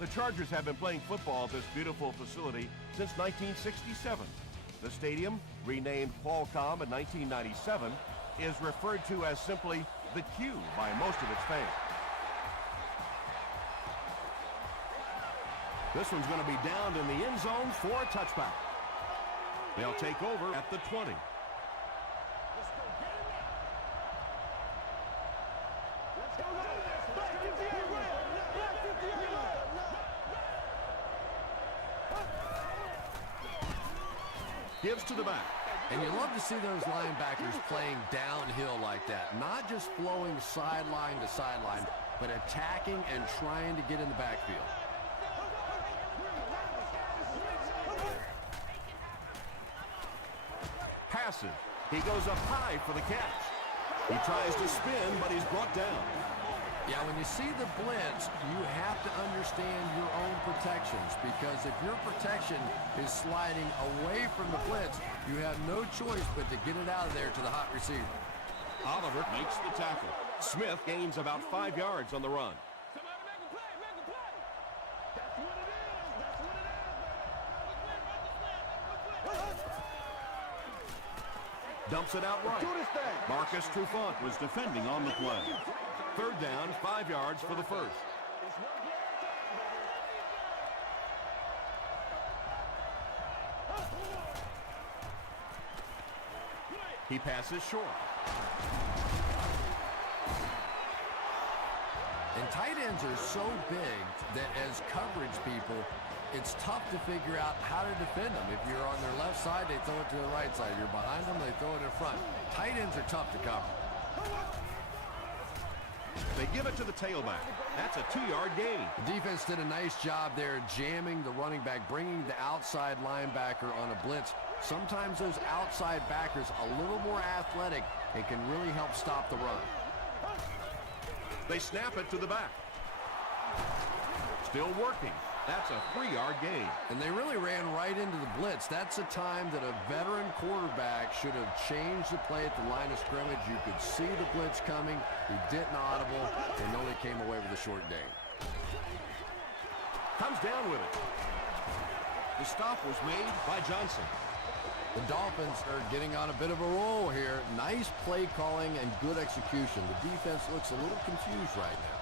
The Chargers have been playing football at this beautiful facility since 1967. The stadium, renamed Qualcomm in 1997, is referred to as simply the Q by most of its fans. This one's going to be downed in the end zone for a touchback. They'll take over at the 20. Gives to the back. And you love to see those linebackers playing downhill like that. Not just flowing sideline to sideline, but attacking and trying to get in the backfield. Passes. He goes up high for the catch. He tries to spin, but he's brought down. Yeah, when you see the blitz, you have to understand your own protections, because if your protection is sliding away from the blitz, you have no choice but to get it out of there to the hot receiver. Oliver makes the tackle. Smith gains about 5 yards on the run. Somebody make a play, make a play. That's what it is. That's what it is. Dumps it out right. Marcus Trufant was defending on the play. Third down, 5 yards for the first. He passes short. And tight ends are so big that as coverage people, it's tough to figure out how to defend them. If you're on their left side, they throw it to the right side. You're behind them, they throw it in front. Tight ends are tough to cover. They give it to the tailback. That's a 2-yard gain. The defense did a nice job there jamming the running back, bringing the outside linebacker on a blitz. Sometimes those outside backers a little more athletic and can really help stop the run. They snap it to the back. Still working. That's a 3-yard gain. And they really ran right into the blitz. That's a time that a veteran quarterback should have changed the play at the line of scrimmage. You could see the blitz coming. He didn't audible and only came away with a short gain. Comes down with it. The stop was made by Johnson. The Dolphins are getting on a bit of a roll here. Nice play calling and good execution. The defense looks a little confused right now.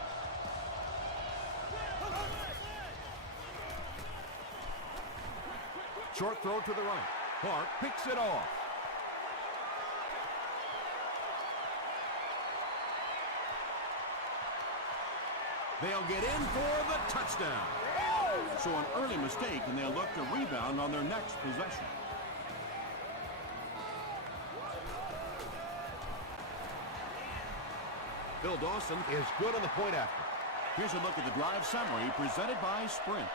Short throw to the right. Clark picks it off. They'll get in for the touchdown. So an early mistake, and they'll look to rebound on their next possession. Bill Dawson is good on the point after. Here's a look at the drive summary presented by Sprint.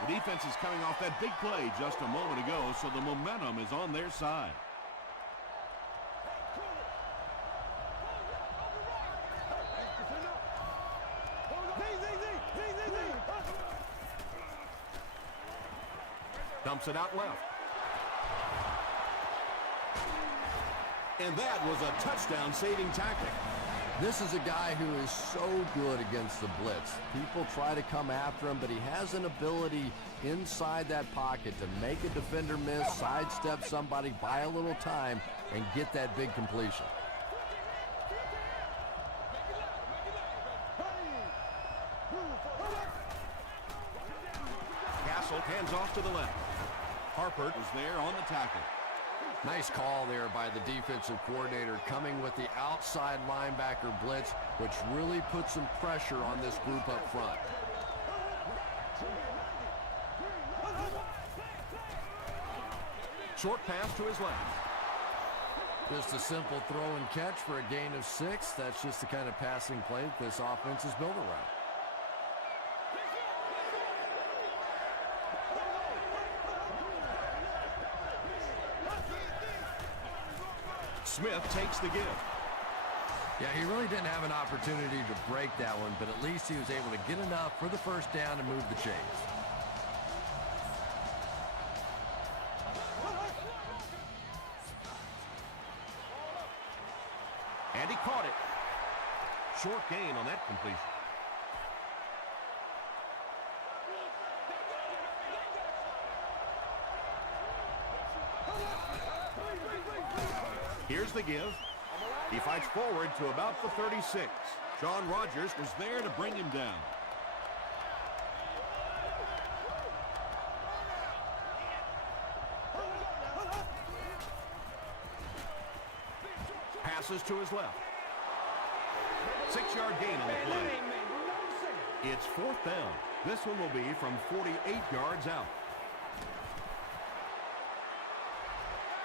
The defense is coming off that big play just a moment ago, so the momentum is on their side. Dumps it out left. And that was a touchdown-saving tackle. This is a guy who is so good against the blitz. People try to come after him, but he has an ability inside that pocket to make a defender miss, sidestep somebody, buy a little time, and get that big completion. Castle hands off to the left. Harper is there on the tackle. Nice call there by the defensive coordinator, coming with the outside linebacker blitz, which really puts some pressure on this group up front. Short pass to his left. Just a simple throw and catch for a gain of 6. That's just the kind of passing play that this offense is built around. Smith takes the give. Yeah, he really didn't have an opportunity to break that one, but at least he was able to get enough for the first down and move the chains. And he caught it. Short gain on that completion. Here's the give. He fights forward to about the 36. Shawn Rogers was there to bring him down. Passes to his left. 6-yard gain on the play. It's 4th down. This one will be from 48 yards out.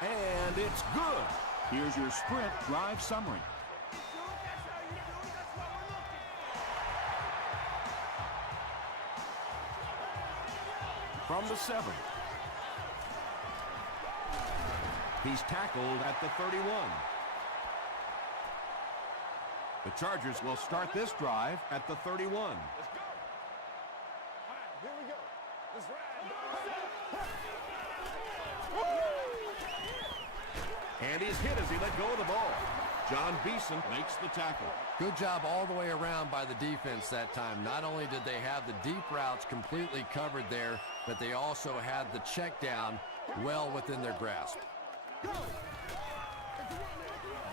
And it's good. Here's your sprint drive summary. From the 7. He's tackled at the 31. The Chargers will start this drive at the 31. Let's go. All right, here we go. Let's ride. And he's hit as he let go of the ball. John Beeson makes the tackle. Good job all the way around by the defense that time. Not only did they have the deep routes completely covered there, but they also had the check down well within their grasp.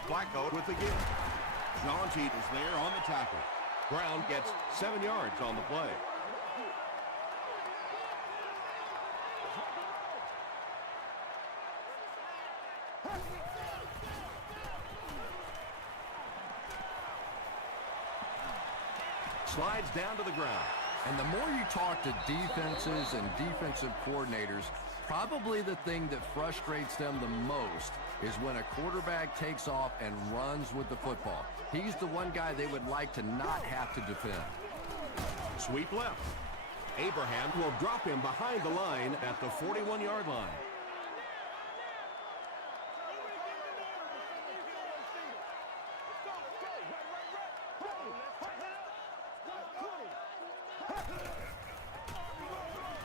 Flacco with the give. John Teat is there on the tackle. Brown gets 7 yards on the play. Slides down to the ground. And the more you talk to defenses and defensive coordinators, probably the thing that frustrates them the most is when a quarterback takes off and runs with the football. He's the one guy they would like to not have to defend. Sweep left. Abraham will drop him behind the line at the 41-yard line.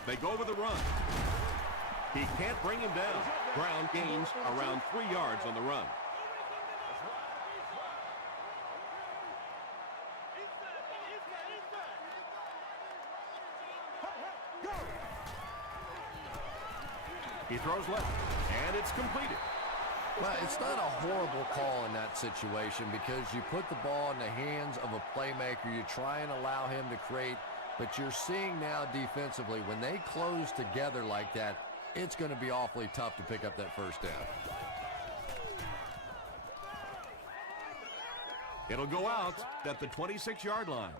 They go with a run. He can't bring him down. Brown gains around 3 yards on the run. He throws left, and it's completed. Well, it's not a horrible call in that situation because you put the ball in the hands of a playmaker. You try and allow him to create, but you're seeing now defensively, when they close together like that, it's going to be awfully tough to pick up that first down. It'll go out at the 26-yard line.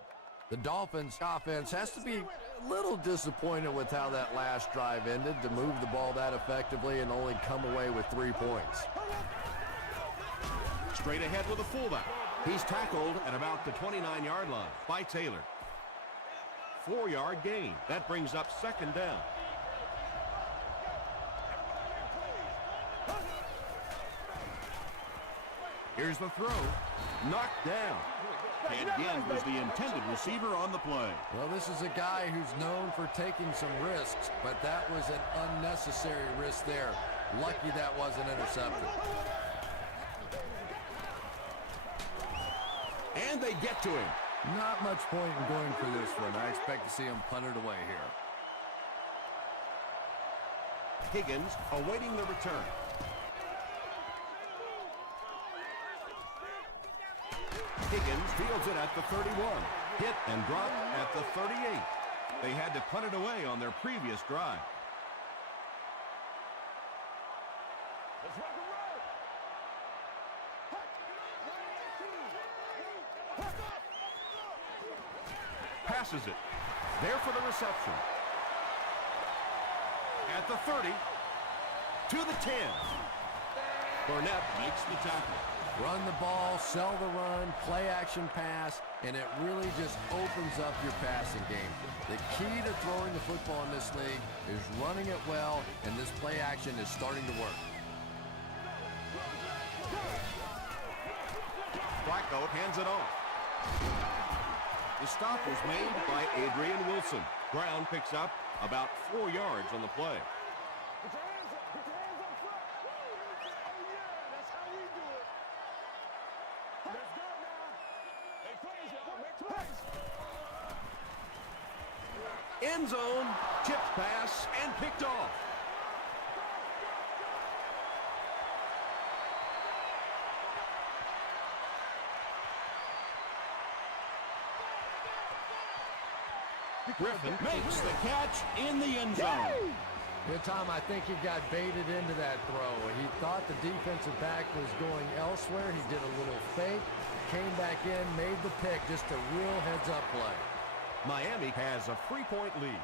The Dolphins offense has to be a little disappointed with how that last drive ended, to move the ball that effectively and only come away with 3 points. Straight ahead with a fullback. He's tackled at about the 29-yard line by Taylor. 4-yard gain. That brings up 2nd down. Here's the throw. Knocked down. And again was the intended receiver on the play. Well, this is a guy who's known for taking some risks, but that was an unnecessary risk there. Lucky that wasn't intercepted. And they get to him. Not much point in going for this one. I expect to see him punted away here. Higgins awaiting the return. Higgins fields it at the 31. Hit and dropped at the 38. They had to punt it away on their previous drive. Let's rock and roll. Passes it. There for the reception. At the 30. To the 10. Burnett makes the tackle. Run the ball, sell the run, play action pass, and it really just opens up your passing game. The key to throwing the football in this league is running it well, and this play action is starting to work. Flacco hands it off. The stop was made by Adrian Wilson. Brown picks up about 4 yards on the play. Put your hands up. Put your hands up front. Oh, yeah. That's how we do it. Let's go now. Hey, plays, y'all. Make plays. End zone, tipped pass, and picked off. Griffin Makes the catch in the end zone. Good time, I think he got baited into that throw. He thought the defensive back was going elsewhere. He did a little fake, came back in, made the pick, just a real heads-up play. Miami has a 3-point lead.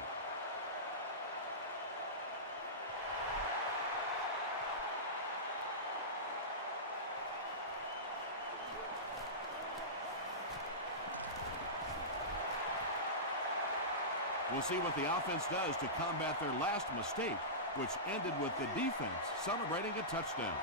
We'll see what the offense does to combat their last mistake, which ended with the defense celebrating a touchdown.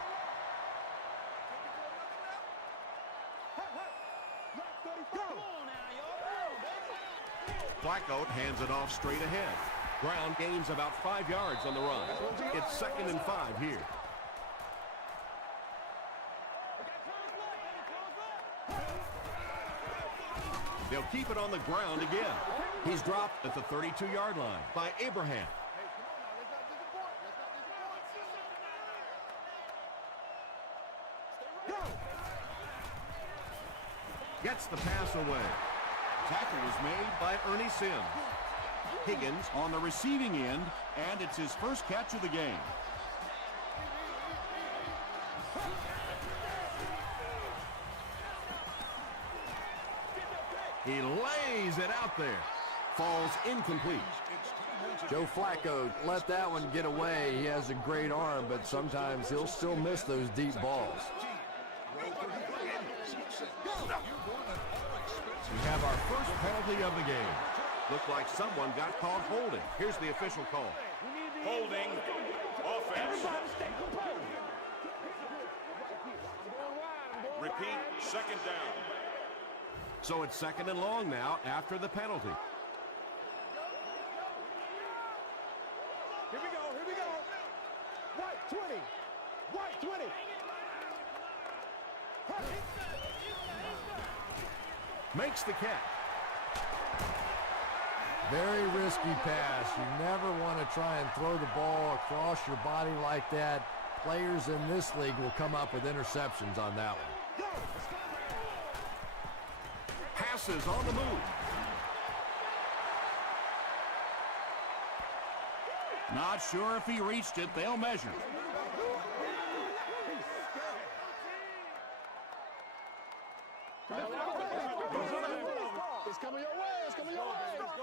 Flacco hands it off straight ahead. Brown gains about 5 yards on the run. It's 2nd and 5 here. They'll keep it on the ground again. He's dropped at the 32-yard line by Abraham. Gets the pass away. Tackle was made By Ernie Sims. Higgins on the receiving end, and it's his first catch of the game. He lays it out there. Falls incomplete. Joe Flacco let that one get away. He has a great arm, but sometimes he'll still miss those deep balls. We have our first penalty of the game. Looked like someone got caught holding. Here's the official call. Holding offense. Repeat, 2nd down. So it's 2nd and long now after the penalty. Here we go, here we go. White 20. White 20. Makes the catch. Very risky pass. You never want to try and throw the ball across your body like that. Players in this league will come up with interceptions on that one. Passes on the move. Not sure if he reached it. They'll measure. It's coming your way. It's coming your way.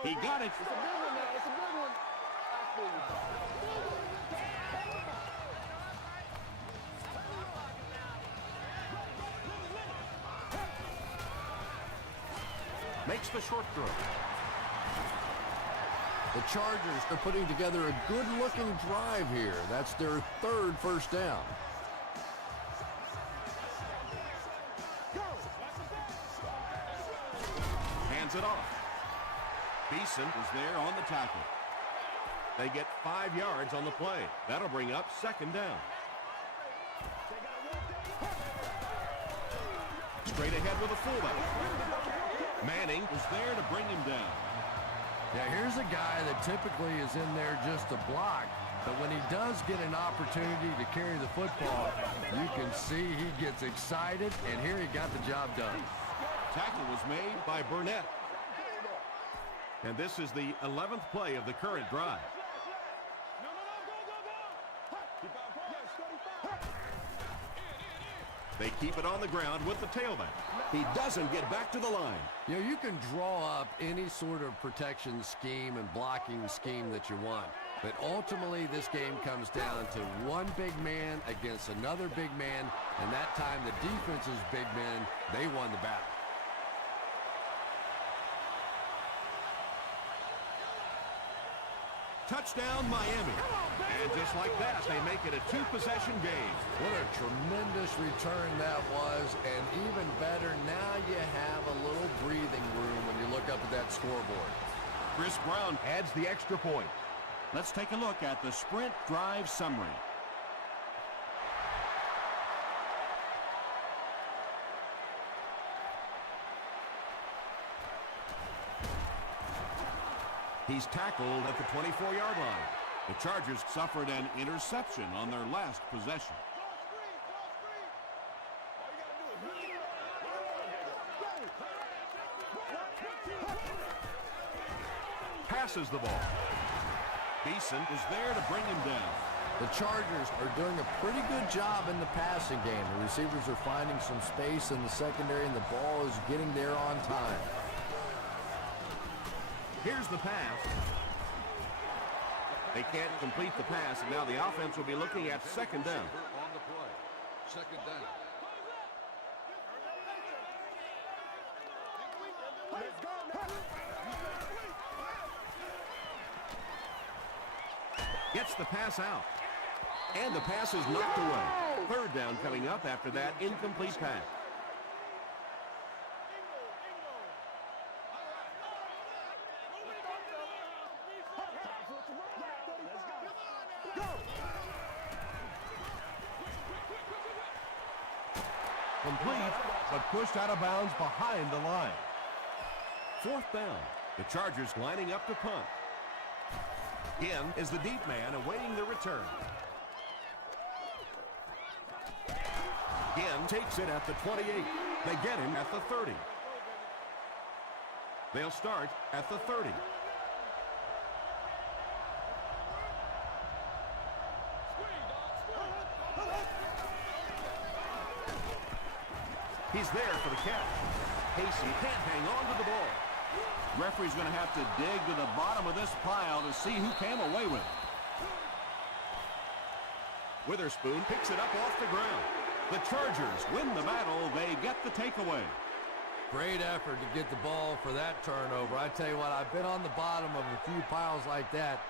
He got it. It's a big one now. It's a big one. I feel you, dog. Makes the short throw. The Chargers are putting together a good-looking drive here. That's their 3rd first down. Hands it off. Beeson was there on the tackle. They get 5 yards on the play. That'll bring up 2nd down. Straight ahead with a fullback. Manning Was there to bring him down. Now, here's a guy that typically is in there just to block, but when he does get an opportunity to carry the football, you can see he gets excited, and here he got the job done. Tackle was made by Burnett. And this is the 11th play of the current drive. They keep it on the ground with the tailback. He doesn't get back to the line. You know, you can draw up any sort of protection scheme and blocking scheme that you want, but ultimately this game comes down to one big man against another big man, and that time the defense's big men, they won the battle. Touchdown, Miami. And just like that, they make it a 2-possession game. What a tremendous return that was, and even better, now you have a little breathing room when you look up at that scoreboard. Chris Brown adds the extra point. Let's take a look at the sprint drive summary. He's tackled at the 24-yard line. The Chargers suffered an interception on their last possession. Passes the ball. Beeson was there to bring him down. The Chargers are doing a pretty good job in the passing game. The receivers are finding some space in the secondary, and the ball is getting there on time. Here's the pass. They can't complete the pass, and now the offense will be looking at second down. On the play. Second down. Gets the pass out. And the pass is knocked away. Third down coming up after that incomplete pass. Complete, but pushed out of bounds behind the line. Fourth down. The Chargers lining up to punt. Again is the deep man awaiting the return. Again takes it at the 28. They get him at the 30. They'll start at the 30. He's there for the catch. Casey can't hang on to the ball. Referee's going to have to dig to the bottom of this pile to see who came away with it. Witherspoon picks it up off the ground. The Chargers win the battle. They get the takeaway. Great effort to get the ball for that turnover. I tell you what, I've been on the bottom of a few piles like that,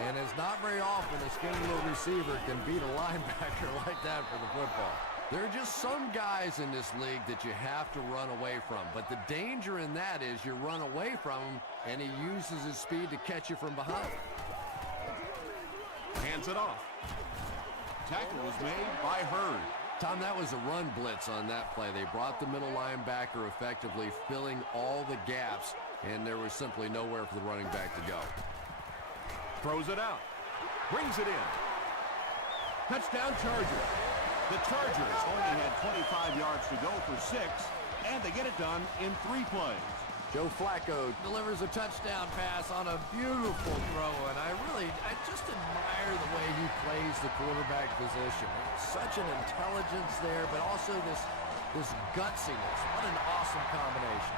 and it's not very often a skinny little receiver can beat a linebacker like that for the football. There are just some guys in this league that you have to run away from. But the danger in that is you run away from him, and he uses his speed to catch you from behind. Hands it off. Tackle was made by Hurd. Tom, that was a run blitz on that play. They brought the middle linebacker effectively filling all the gaps, and there was simply nowhere for the running back to go. Throws it out. Brings it in. Touchdown Chargers. The Chargers only had 25 yards to go for 6, and they get it done in 3 plays. Joe Flacco delivers a touchdown pass on a beautiful throw, and I just admire the way he plays the quarterback position. Such an intelligence there, but also this gutsiness. What an awesome combination.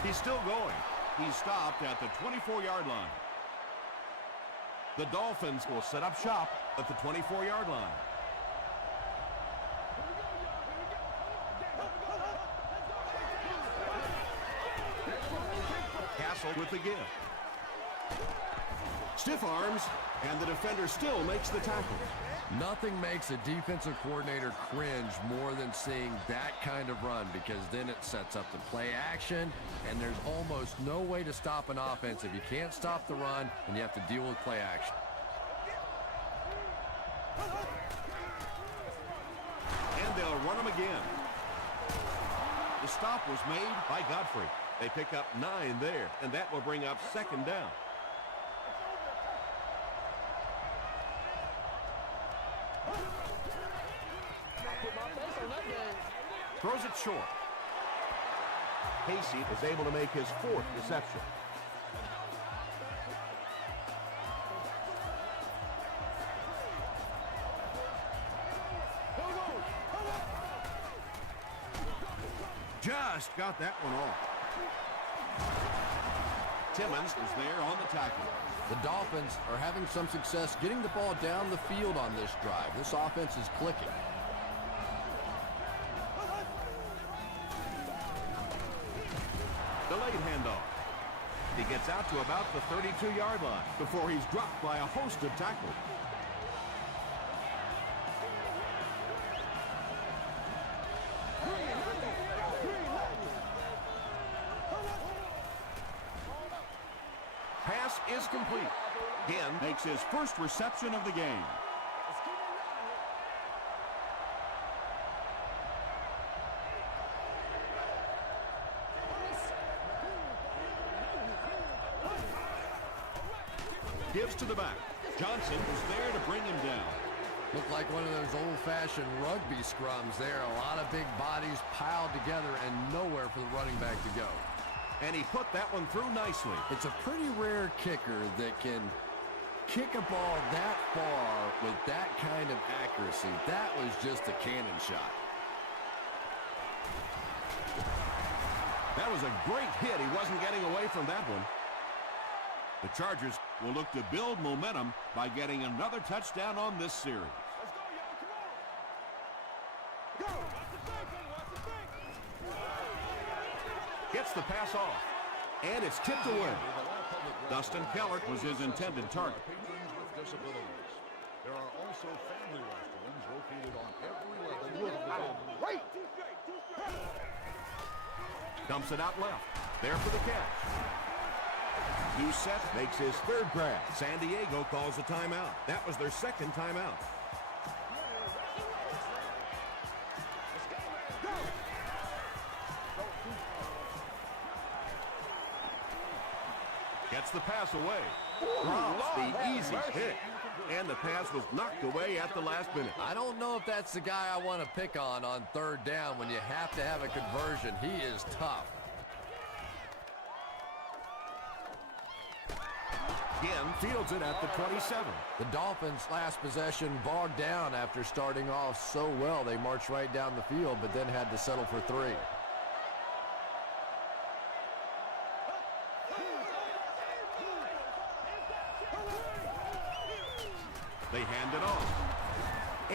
He's still going. He stopped at the 24-yard line. The Dolphins will set up shop at the 24-yard line. Castle with the give. Stiff arms, and the defender still makes the tackle. Nothing makes a defensive coordinator cringe more than seeing that kind of run, because then it sets up the play action, and there's almost no way to stop an offense if you can't stop the run and you have to deal with play action. And they'll run them again. The stop was made by Godfrey. They pick up 9 there, and that will bring up second down. Throws it short. Casey is able to make his 4th reception. Just got that one off. Timmons is there on the tackle. The Dolphins are having some success getting the ball down the field on this drive. This offense is clicking. Delayed handoff. He gets out to about the 32-yard line before he's dropped by a host of tackles. Pass is complete. Again, Makes his first reception of the game. Gives to the back. Johnson was there to bring him down. Looked like one of those old-fashioned rugby scrums there. A lot of big bodies piled together and nowhere for the running back to go. And he put that one through nicely. It's a pretty rare kicker that can kick a ball that far with that kind of accuracy. That was just a cannon shot. That was a great hit. He wasn't getting away from that one. The Chargers will look to build momentum by getting another touchdown on this series. Let's go, y'all. Come on. Go. Watch the thing, watch the thing. Gets the pass off. And it's tipped away. Dustin Kellert was his intended target. Patrons with disabilities. There are also family restaurants located on every level of the building. Wait. Too straight, too straight. Dumps it out left. There for the catch. Doucette makes his third grab. San Diego calls a timeout. That was their second timeout. Gets the pass away. Drops the easy hit. And the pass was knocked away at the last minute. I don't know if that's the guy I want to pick on third down when you have to have a conversion. He is tough. Again, fields it at the 27. The Dolphins' last possession bogged down after starting off so well. They marched right down the field, but then had to settle for 3. They hand it off.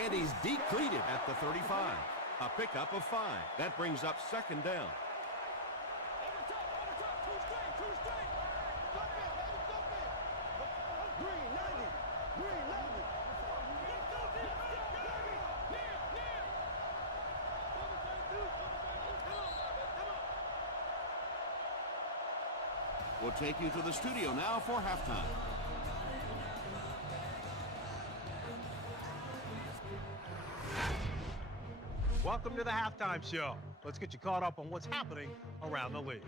And he's decleated at the 35. A pickup of 5. That brings up second down. We'll take you to the studio now for halftime. Welcome to the halftime show. Let's get you caught up on what's happening around the league.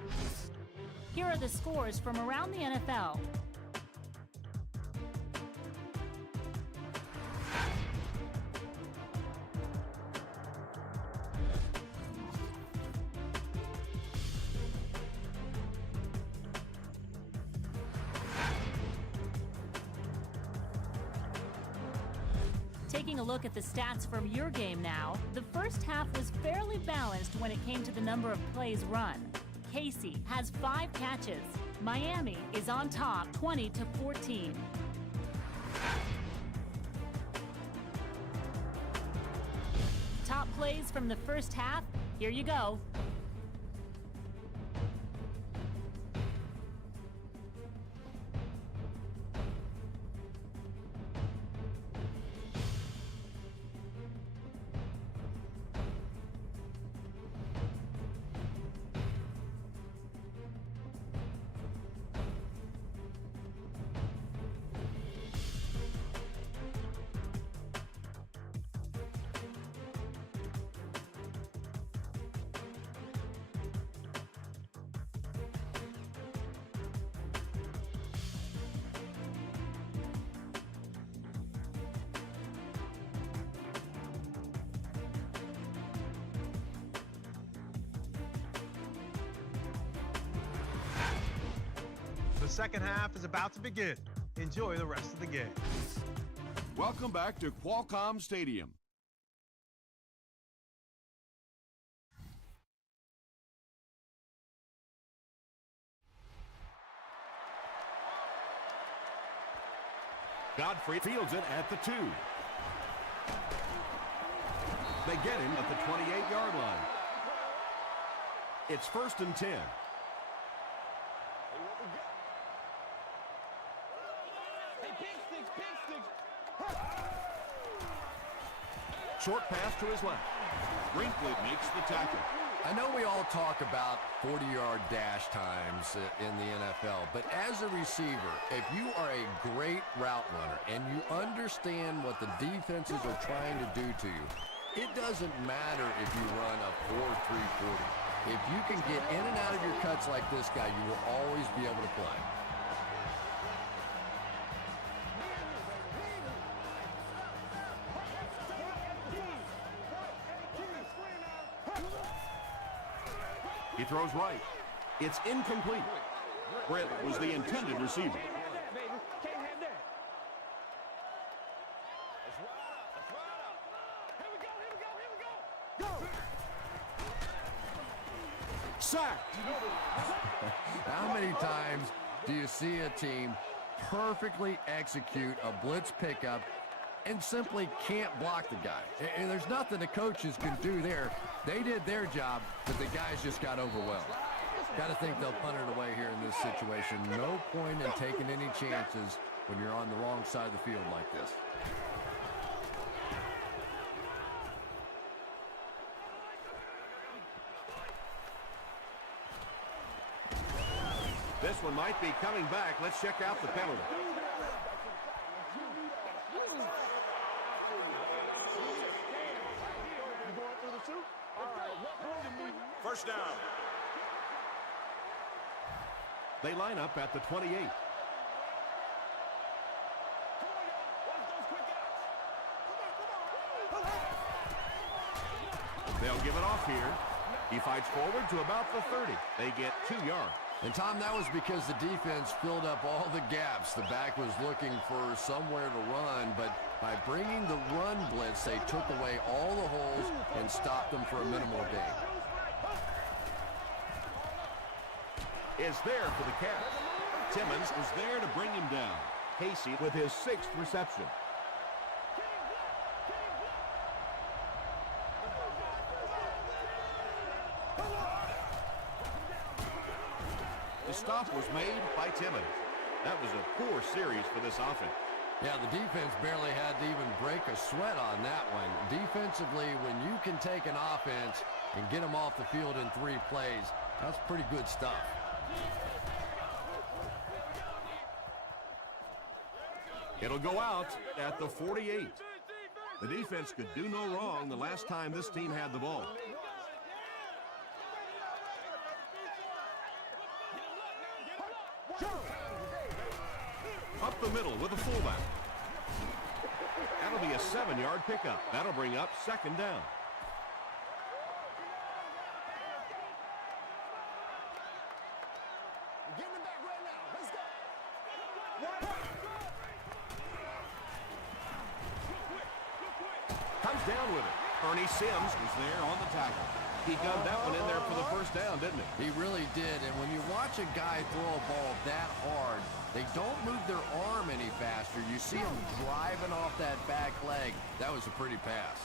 Here are the scores from around the NFL. Taking a look at the stats from your game now, the first half was fairly balanced when it came to the number of plays run. Casey has 5 catches. Miami is on top 20-14. Top plays from the first half, here you go. The second half is about to begin. Enjoy the rest of the game. Welcome back to Qualcomm Stadium. Godfrey fields it at the 2. They get him at the 28-yard line. It's 1st and 10. Short pass to his left. Brinkley makes the tackle. I know we all talk about 40-yard dash times in the NFL, but as a receiver, if you are a great route runner and you understand what the defenses are trying to do to you, it doesn't matter if you run a 4.340. If you can get in and out of your cuts like this guy, you will always be able to play. He throws right. It's incomplete. Brett was the intended receiver. Can't have that, baby. Can't have that. Let's ride up. Let's ride up. Here we go. Here we go. Here we go. Go. Sacked. How many times do you see a team perfectly execute a blitz pickup and simply can't block the guy? And there's nothing the coaches can do there. They did their job, but the guys just got overwhelmed. Got to think they'll punt it away here in this situation. No point in taking any chances when you're on the wrong side of the field like this. This one might be coming back. Let's check out the penalty. First down. They line up at the 28. They'll give it off here. He fights forward to about the 30. They get 2 yards. And, Tom, that was because the defense filled up all the gaps. The back was looking for somewhere to run, but by bringing the run blitz, they took away all the holes and stopped them for a minimal gain. Is there for the catch. Timmons was there to bring him down. Casey with his 6th reception. The stop was made by Timmons. That was a poor series for this offense. Yeah, the defense barely had to even break a sweat on that one. Defensively, when you can take an offense and get them off the field in 3 plays, that's pretty good stuff. It'll go out at the 48. The defense could do no wrong the last time this team had the ball. Up the middle with a fullback. That'll be a 7-yard pickup. That'll bring up 2nd down. Comes down with it. Ernie Sims was there on the tackle. He gunned that one in there for the 1st down, didn't he? He really did, and when you watch a guy throw a ball that hard, they don't move their arm any faster. You see him driving off that back leg. That was a pretty pass.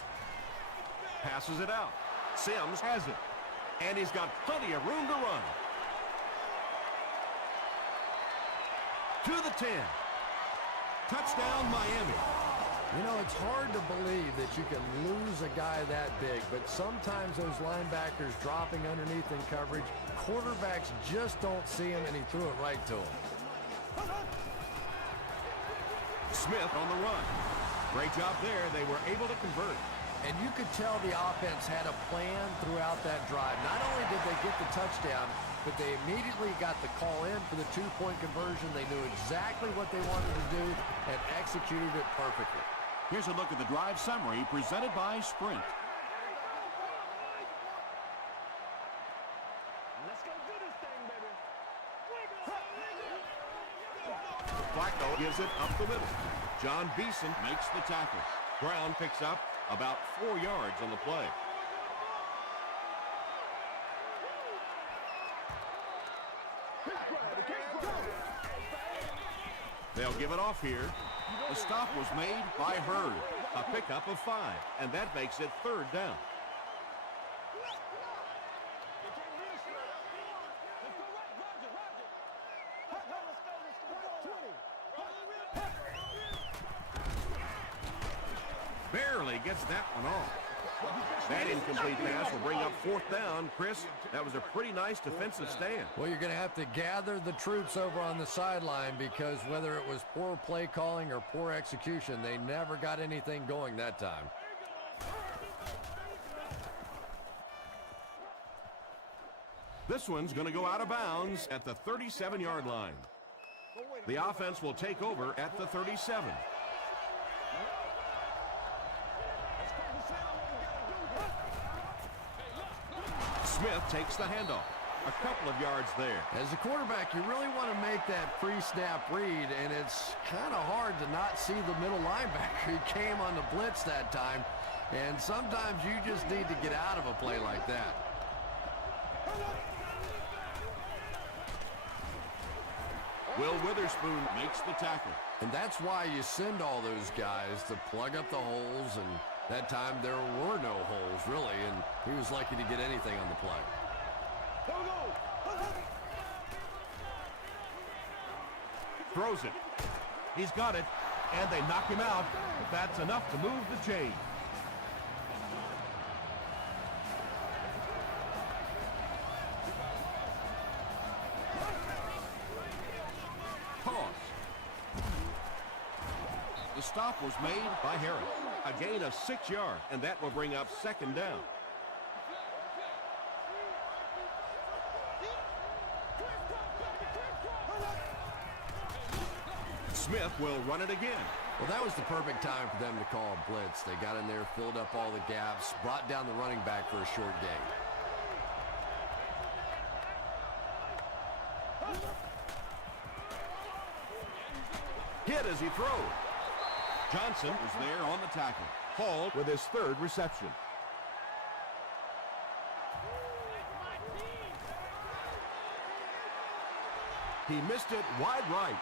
Passes it out. Sims has it. And he's got plenty of room to run. To the 10. Touchdown, Miami. You know, it's hard to believe that you can lose a guy that big, but sometimes those linebackers dropping underneath in coverage, quarterbacks just don't see him, and he threw it right to him. Smith on the run. Great job there. They were able to convert. And you could tell the offense had a plan throughout that drive. Not only did they get the touchdown, but they immediately got the call in for the 2-point conversion. They knew exactly what they wanted to do and executed it perfectly. Here's a look at the drive summary presented by Sprint. Let's go do this thing, baby. Flacco gives it up the middle. John Beeson makes the tackle. Brown picks up about 4 yards on the play. They'll give it off here. The stop was made by Hurd. A pickup of 5, and that makes it 3rd down. Barely gets that one off. That incomplete pass will bring up 4th down. Chris, that was a pretty nice defensive stand. Well, you're going to have to gather the troops over on the sideline because whether it was poor play calling or poor execution, they never got anything going that time. This one's going to go out of bounds at the 37-yard line. The offense will take over at the 37. Smith takes the handoff. a couple of yards there. As a quarterback, you really want to make that pre-snap read, and it's kind of hard to not see the middle linebacker. He came on the blitz that time, and sometimes you just need to get out of a play like that. Will Witherspoon makes the tackle. And that's why you send all those guys to plug up the holes, and that time there were no holes, really, and he was lucky to get anything on the play. Throws it. He's got it, and they knock him out. That's enough to move the chain. The stop was made by Harris. A gain of 6 yards, and that will bring up second down. Smith will run it again. Well, that was the perfect time for them to call a blitz. They got in there, filled up all the gaps, brought down the running back for a short gain. Hit as he throws. Johnson was there on the tackle. Hall with his third reception. He missed it wide right.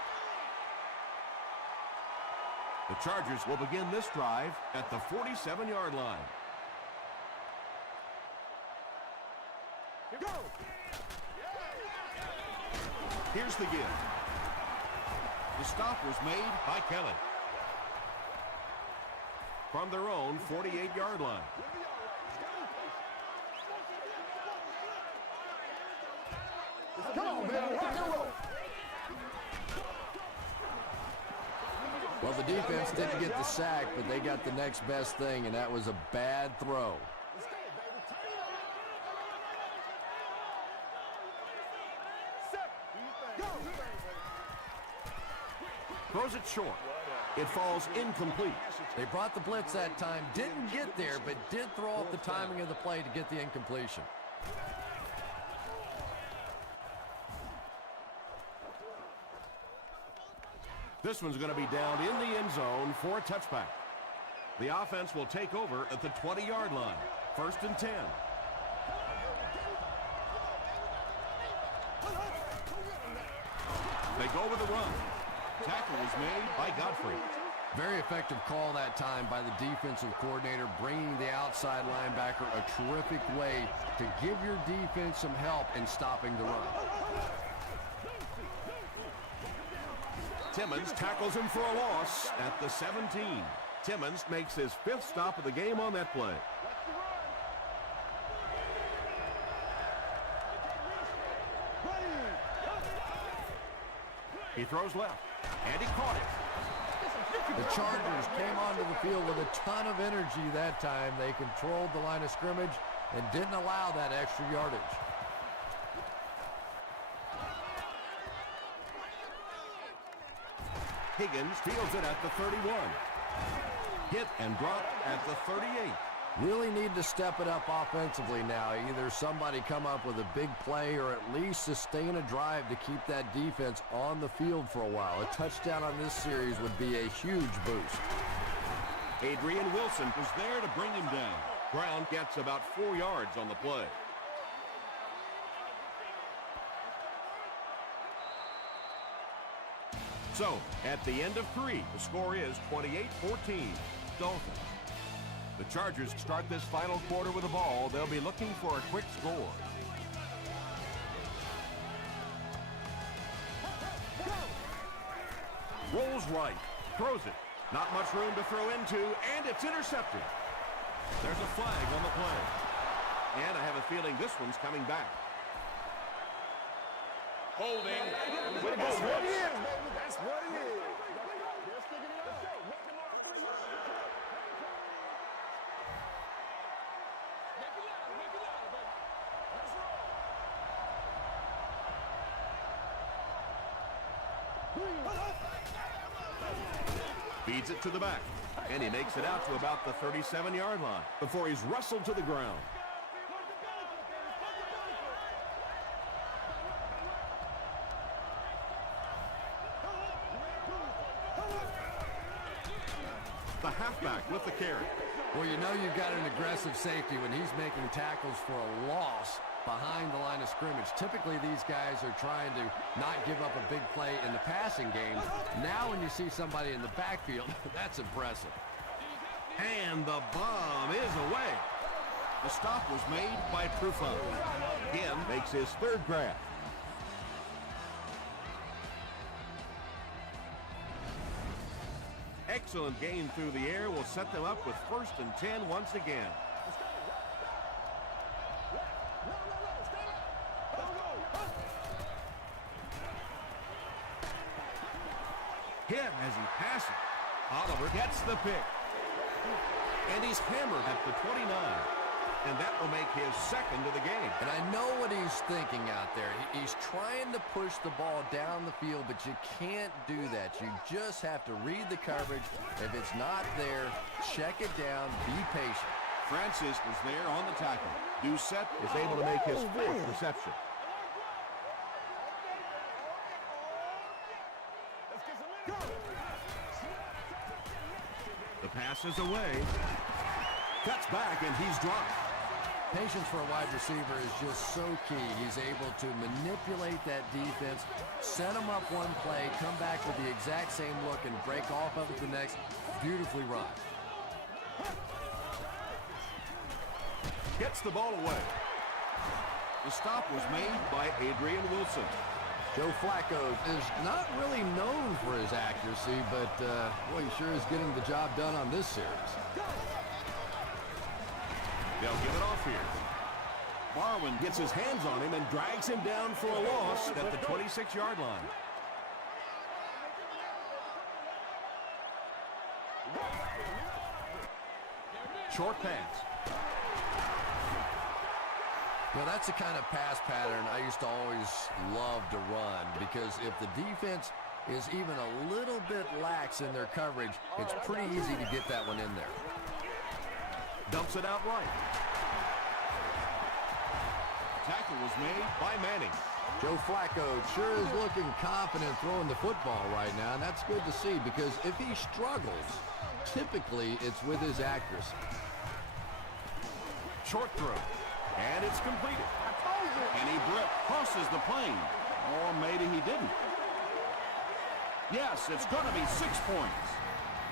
The Chargers will begin this drive at the 47-yard line. Here's the give. The stop was made by Kelly. From their own 48-yard line. Come on, man. Rock and roll. Well, the defense didn't get the sack, but they got the next best thing, and that was a bad throw. Throws it short. It falls incomplete. They brought the blitz that time, didn't get there, but did throw off the timing of the play to get the incompletion. This one's going to be down in the end zone for a touchback. The offense will take over at the 20-yard line. 1st and 10. They go with a run. Tackle was made by Godfrey. Very effective call that time by the defensive coordinator, bringing the outside linebacker a terrific way to give your defense some help in stopping the run. Timmons tackles him for a loss at the 17. Timmons makes his 5th stop of the game on that play. He throws left, and he caught it. The Chargers came onto the field with a ton of energy that time. They controlled the line of scrimmage and didn't allow that extra yardage. Higgins fields it at the 31. Hit and drop at the 38. Really need to step it up offensively now. Either somebody come up with a big play or at least sustain a drive to keep that defense on the field for a while. A touchdown on this series would be a huge boost. Adrian Wilson was there to bring him down. Brown gets about 4 yards on the play. So, at the end of 3, the score is 28-14, Dolphins. The Chargers start this final quarter with the ball. They'll be looking for a quick score. Rolls right, throws it. Not much room to throw into, and it's intercepted. There's a flag on the play. And I have a feeling this one's coming back. Holding. That's what it is, baby. That's what it is. Feeds it to the back, and he makes it out to about the 37-yard line before he's wrestled to the ground. carry. Well, you know you've got an aggressive safety when he's making tackles for a loss behind the line of scrimmage. Typically, these guys are trying to not give up a big play in the passing game. Now when you see somebody in the backfield, that's impressive. And the bomb is away. The stop was made by Trufant. Again, makes his third grab. Excellent game through the air will set them up with 1st and 10 once again. Hit as he passes. Oliver gets the pick. And he's hammered at the 29. And that will make his second of the game. And I know what he's thinking out there. He's trying to push the ball down the field, but you can't do that. You just have to read the coverage. If it's not there, check it down, be patient. Francis was there on the tackle. Doucette Is able to make his 4th reception. The pass is away. Cuts back and he's dropped. Patience for a wide receiver is just so key. He's able to manipulate that defense, set them up one play, come back with the exact same look, and break off of it the next. Beautifully run. Gets the ball away. The stop was made by Adrian Wilson. Joe Flacco is not really known for his accuracy, but boy, he sure is getting the job done on this series. They'll give it off here. Barwin gets his hands on him and drags him down for a loss at the 26-yard line. Short pass. Well, that's the kind of pass pattern I used to always love to run, because if the defense is even a little bit lax in their coverage, it's pretty easy to get that one in there. Dumps it out right. Tackle was made by Manning. Joe Flacco sure is looking confident throwing the football right now, and that's good to see, because if he struggles, typically it's with his accuracy. Short throw. And it's completed. Kenny Britt crosses the plane. Or maybe he didn't. Yes, it's going to be 6 points.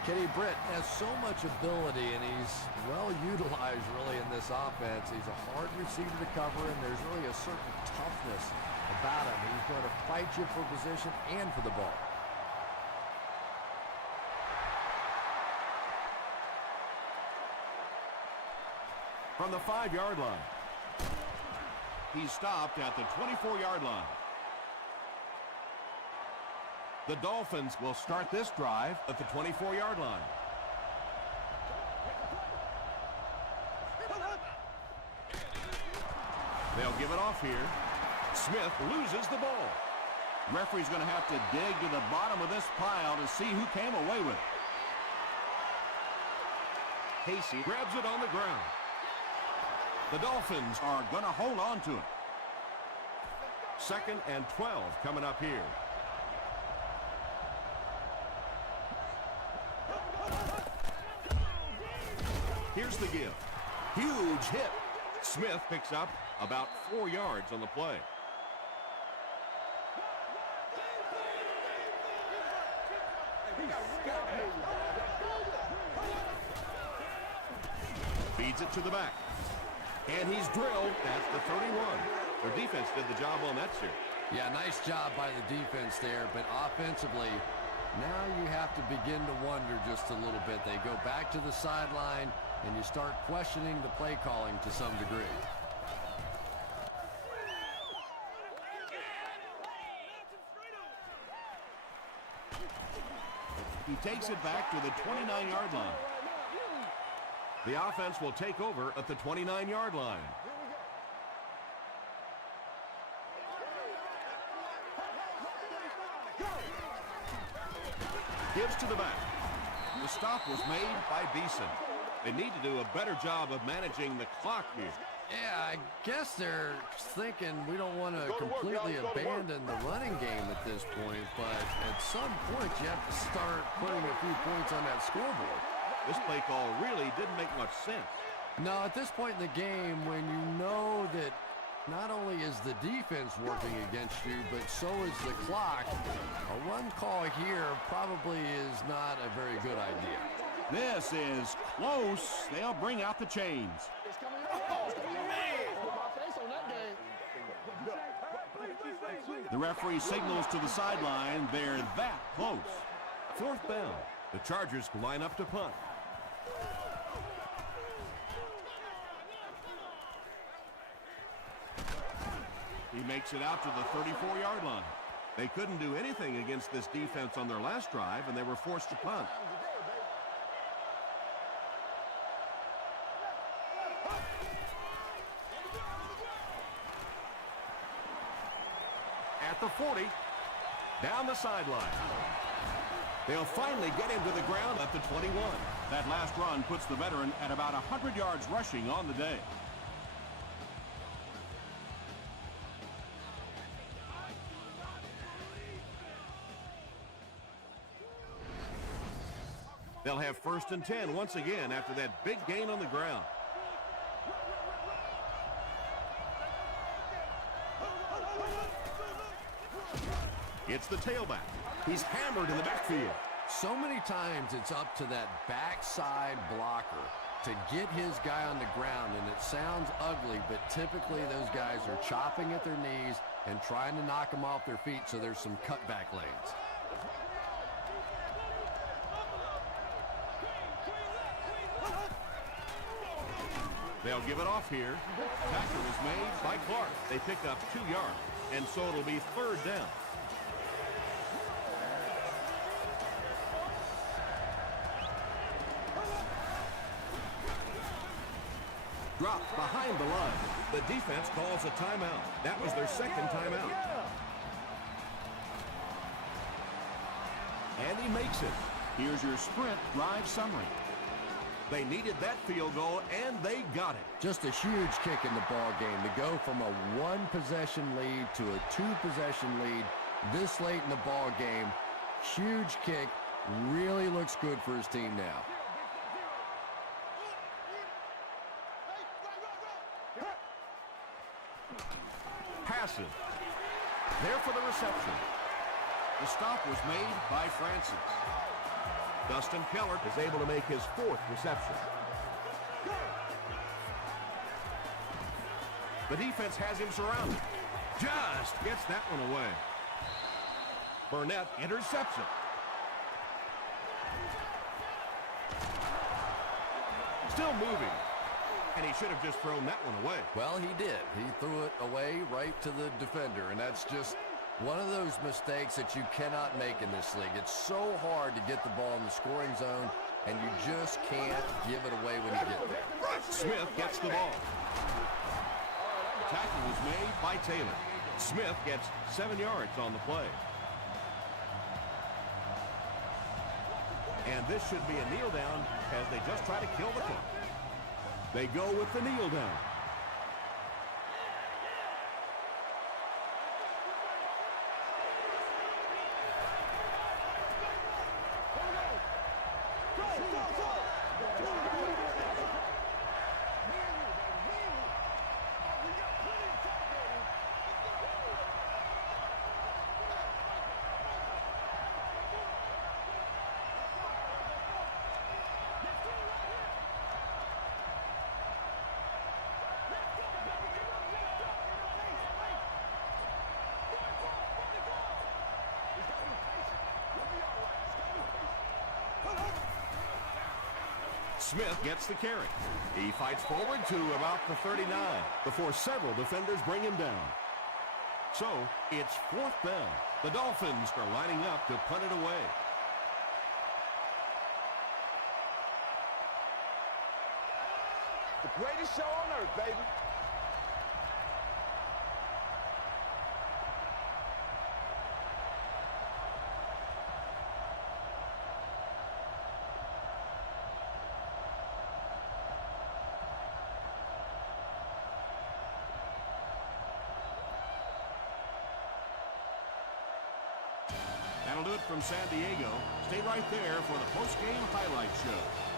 Kenny Britt has so much ability, and he's well utilized really in this offense. He's a hard receiver to cover, and there's really a certain toughness about him. He's going to fight you for position and for the ball. From the 5-yard line. He's stopped at the 24-yard line. The Dolphins will start this drive At the 24-yard line. They'll give it off here. Smith loses the ball. Referee's going to have to dig to the bottom of this pile to see who came away with it. Casey grabs it on the ground. The Dolphins are going to hold on to it. 2nd and 12 coming up here. Here's the give. Huge hit. Smith picks up about 4 yards on the play. Feeds it to the back. And he's drilled at the 31. Their defense did the job on that series. Yeah, nice job by the defense there, but offensively, now you have to begin to wonder just a little bit. They go back to the sideline, and you start questioning the play calling to some degree. He takes it back to the 29-yard line. The offense will take over at the 29-yard line. Gives to the back. The stop was made by Beeson. They need to do a better job of managing the clock here. Yeah, I guess they're thinking we don't want to completely abandon the running game at this point, but at some point you have to start putting a few points on that scoreboard. This play call really didn't make much sense. No, at this point in the game, when you know that not only is the defense working against you, but so is the clock, a run call here probably is not a very good idea. This is close. They'll bring out the chains. The referee signals to the sideline. They're that close. Fourth down. The Chargers line up to punt. He makes it out to the 34-yard line. They couldn't do anything against this defense on their last drive, and they were forced to punt. At the 40, down the sideline. They'll finally get him to the ground at the 21. That last run puts the veteran at about 100 yards rushing on the day. They'll have 1st and 10 once again after that big gain on the ground. It's the tailback. He's hammered in the backfield. So many times it's up to that backside blocker to get his guy on the ground, and it sounds ugly, but typically those guys are chopping at their knees and trying to knock them off their feet, so there's some cutback lanes. They'll give it off here. Tackle is made by Clark. They pick up 2 yards, and so it'll be 3rd down. Dropped behind the line. The defense calls a timeout. That was their 2nd timeout. And he makes it. Here's your sprint drive summary. They needed that field goal, and they got it. Just a huge kick in the ball game to go from a 1-possession lead to a 2-possession lead this late in the ball game. Huge kick. Really looks good for his team now. Passes. There for the reception. The stop was made by Francis. Dustin Keller is able to make his 4th reception. The defense has him surrounded. Just gets that one away. Burnett intercepts it. Still moving. And he should have just thrown that one away. Well, he did. He threw it away right to the defender, and that's just one of those mistakes that you cannot make in this league. It's so hard to get the ball in the scoring zone, and you just can't give it away when you get there. Smith gets the ball. Tackle was made by Taylor. Smith gets 7 yards on the play. And this should be a kneel down as they just try to kill the clock. They go with the kneel down. Smith gets the carry. He fights forward to about the 39 before several defenders bring him down. So it's 4th down. The Dolphins are lining up to punt it away. The greatest show on earth, baby. That'll do it from San Diego. Stay right there for the post-game highlight show.